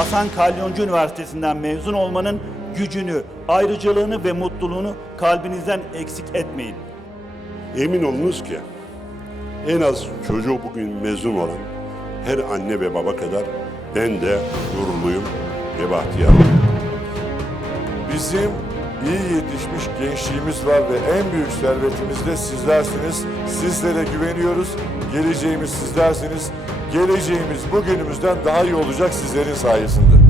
Hasan Kalyoncu Üniversitesi'nden mezun olmanın gücünü, ayrıcalığını ve mutluluğunu kalbinizden eksik etmeyin. Emin olunuz ki en az çocuğu bugün mezun olan her anne ve baba kadar ben de gururluyum ve bahtiyarım. Bizim iyi yetişmiş gençliğimiz var ve en büyük servetimiz de sizlersiniz. Sizlere güveniyoruz. Geleceğimiz sizlersiniz. Geleceğimiz bugünümüzden daha iyi olacak sizlerin sayesinde.